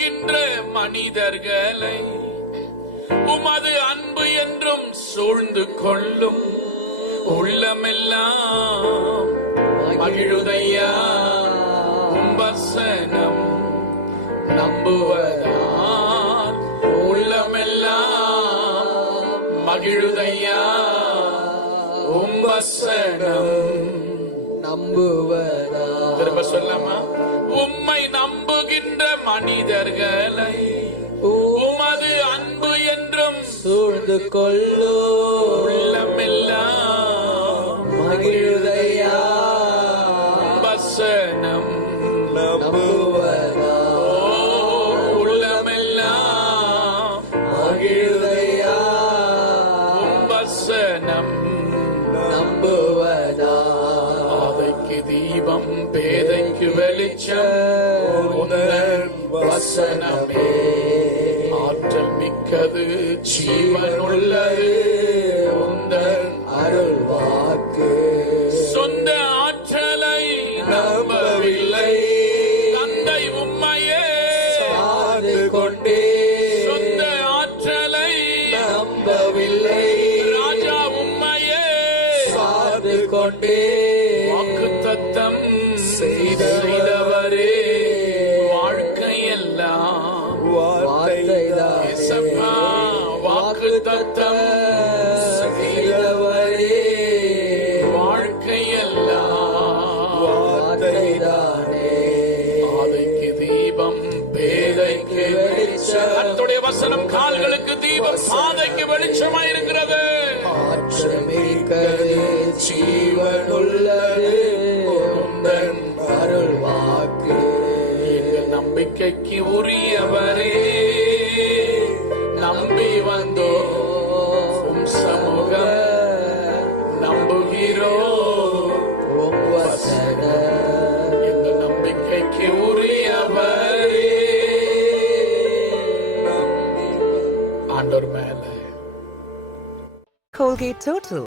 நம்புகின்ற மனிதர்களை உமது அன்பு என்றும் சூழ்ந்து கொள்ளும். உள்ளமெல்லாம் மகிழுதையா வசனம் நம்புவதால். உள்ளமெல்லாம் மகிழுதையா வசனம் நம்புவதா. திரும்ப சொல்லாமா? உம்மை நம்புகின்ற மனிதர்களை உமது அன்பு என்றும் சூழ்ந்து கொள்ளோ. உள்ளமெல்லாம் மகிழுதையா வசனம் நம்புவதா. உள்ளமெல்லாம் மகிழுதையா வசனம் நம்புவதா. ஆதைக்கு தீபம் பேதைக்கு வெளிச்சம் உந்தன் வசனமே. ஆற்றல் மிக்கது ஜீவனுள்ளது உந்தன் அருள் வாக்கு. சொந்த ஆற்றலை நம்பவில்லை தந்தை உம்மையே சாது கொண்டே. சொந்த ஆற்றலை நம்பவில்லை ராஜா உம்மையே சாது கொண்டே. வாக்குத்தத்தம் செய்தவரே வாழ்க்கையெல்லாம் வார்த்தைதான் இயேசப்பா. வாக்குத்தத்தம் செய்தவரே வாழ்க்கையெல்லாம் வார்த்தைதானே. ஆதைக்கு தீபம் பேதைக்கு வெளிச்சம். கர்த்தருடைய வசனம் கால்களுக்கு தீபம் பாதைக்கு வெளிச்சமாயிருக்கிறது. ஆற்றமிக்கது ஜீவனுள்ளது உந்தன் அருள் வாக்கு. எங்கள் நம்பிக்கைக்கு உரியவரே நம்பி வந்தோ உம் சமூகம் நம்புகிறோ. உம் வசனம் எங்கள் நம்பிக்கைக்கு உரியவரே ஆண்டவர் மேல. Colgate Total